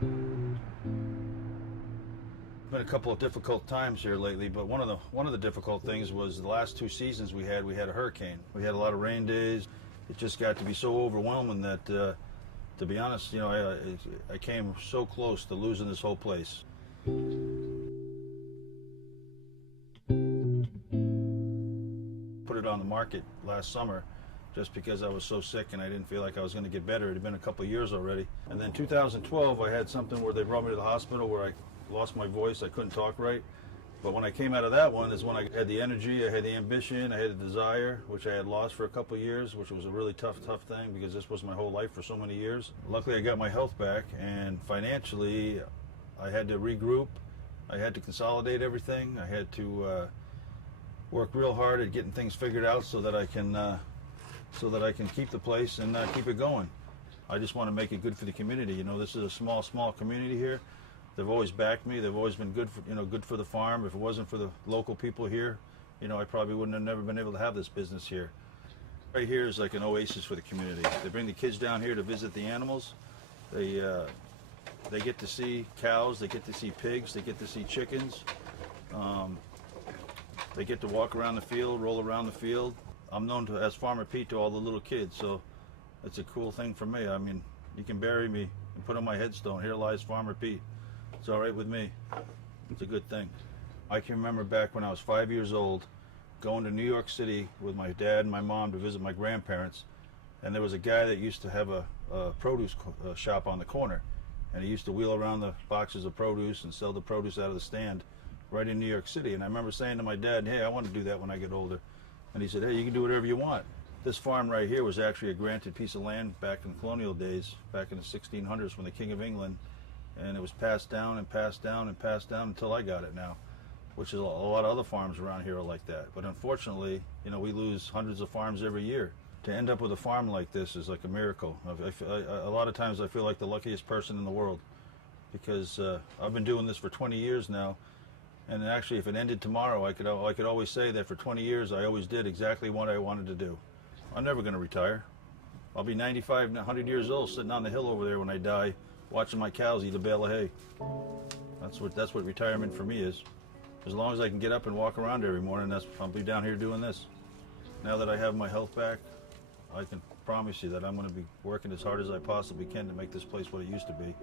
Been a couple of difficult times here lately, but one of the difficult things was the last 2 seasons we had a hurricane. We had a lot of rain days. It just got to be so overwhelming that, to be honest, I came so close to losing this whole place. Put it on the market last summer just because I was so sick and I didn't feel like I was going to get better. It had been a couple of years already. And then 2012, I had something where they brought me to the hospital where I lost my voice. I couldn't talk right. But when I came out of that one is when I had the energy, I had the ambition, I had the desire, which I had lost for a couple of years, which was a really tough thing because this was my whole life for so many years. Luckily, I got my health back, and financially, I had to regroup. I had to consolidate everything. I had to work real hard at getting things figured out so that I can keep the place and keep it going. I just want to make it good for the community. You know, this is a small community here. They've always backed me. They've always been good for the farm. If it wasn't for the local people here, I probably wouldn't have never been able to have this business here. Right here is like an oasis for the community. They bring the kids down here to visit the animals. They get to see cows. They get to see pigs. They get to see chickens. They get to walk around the field, roll around the field. I'm known as Farmer Pete to all the little kids, so it's a cool thing for me. I mean, you can bury me and put on my headstone, "Here lies Farmer Pete." It's all right with me. It's a good thing. I can remember back when I was 5 years old, going to New York City with my dad and my mom to visit my grandparents, and there was a guy that used to have a produce shop on the corner, and he used to wheel around the boxes of produce and sell the produce out of the stand right in New York City. And I remember saying to my dad, "Hey, I want to do that when I get older." And he said, "Hey, you can do whatever you want." This farm right here was actually a granted piece of land back in colonial days, back in the 1600s from the King of England. And it was passed down and passed down and passed down until I got it now, which is a lot of other farms around here are like that. But unfortunately, we lose hundreds of farms every year. To end up with a farm like this is like a miracle. A lot of times I feel like the luckiest person in the world because I've been doing this for 20 years now. And actually, if it ended tomorrow, I could always say that for 20 years I always did exactly what I wanted to do. I'm never going to retire. I'll be 95, 100 years old sitting on the hill over there when I die, watching my cows eat a bale of hay. That's what retirement for me is. As long as I can get up and walk around every morning, I'll be down here doing this. Now that I have my health back, I can promise you that I'm going to be working as hard as I possibly can to make this place what it used to be.